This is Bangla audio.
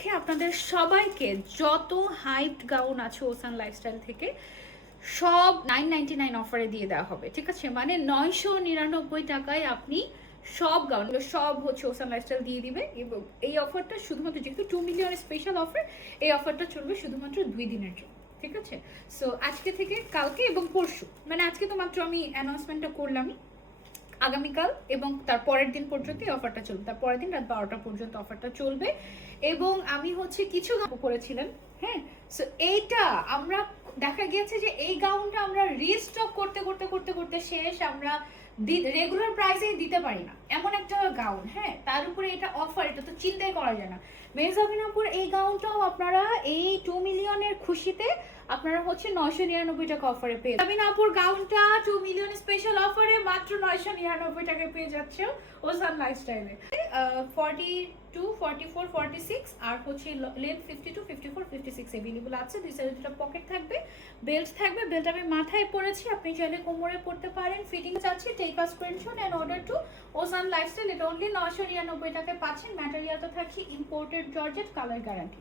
উপলক্ষে আপনাদের সবাইকে যত হাইপড গাউন আছে ওসান লাইফস্টাইল থেকে সব 999 অফারে দিয়ে দেওয়া হবে, ঠিক আছে? মানে 999 টাকায় আপনি সব গাউন সব হচ্ছে ওসান লাইফস্টাইল দিয়ে দিবে। এবং এই অফারটা শুধুমাত্র, যেহেতু 2 মিলিয়ন স্পেশাল অফার, এই অফারটা চলবে শুধুমাত্র 2 দিনের জন্য, ঠিক আছে? সো আজকে থেকে কালকে এবং পরশু, মানে আজকে তো মাত্র আমি অ্যানাউন্সমেন্টটা করলামই, আগামীকাল এবং তার পরের দিন পর্যন্ত এই অফারটা চলবে, তার পরের দিন রাত 12টা পর্যন্ত অফারটা চলবে। এবং আমি হচ্ছে কিছু গাউন করেছিলেন, হ্যাঁ। সো এইটা আমরা দেখা গিয়েছে যে এই গাউনটা আমরা রিস্টক করতে করতে করতে করতে শেষ, আমরা রেগুলার প্রাইসেই দিতে পারি না এমন একটা গাউন, হ্যাঁ। তার উপরে এটা অফার, এটা তো চিন্তাই করা যায় না। মেহজাবিনাপুর এই গাউনটাও আপনারা এই 2 মিলিয়নের খুশিতে আপনারা হচ্ছে 999 টাকা অফারে পেয়ে জাবিনাপুর গাউনটা 2 মিলিয়ন স্পেশাল অফারে মাত্র 999 টাকায় পেয়ে যাচ্ছে ওসান লাইফস্টাইলে। 42, 44, 46 আর হচ্ছে লেন্থ 52, 54, 56 अवेलेबल আছে। দুই সাইডে দুটো পকেট থাকবে, বেল্ট থাকবে। বেল্ট আমি মাথায় পরেছি, আপনি চাইলে কোমরে পড়তে পারেন। ফিটিং আছে, take a screenshot and order to ocean lifestyle. এটা অনলি 999 টাকায় পাচ্ছেন। ম্যাটেরিয়ালটা থাকছে ইম্পোর্টেড জর্জেট, কালার গ্যারান্টি।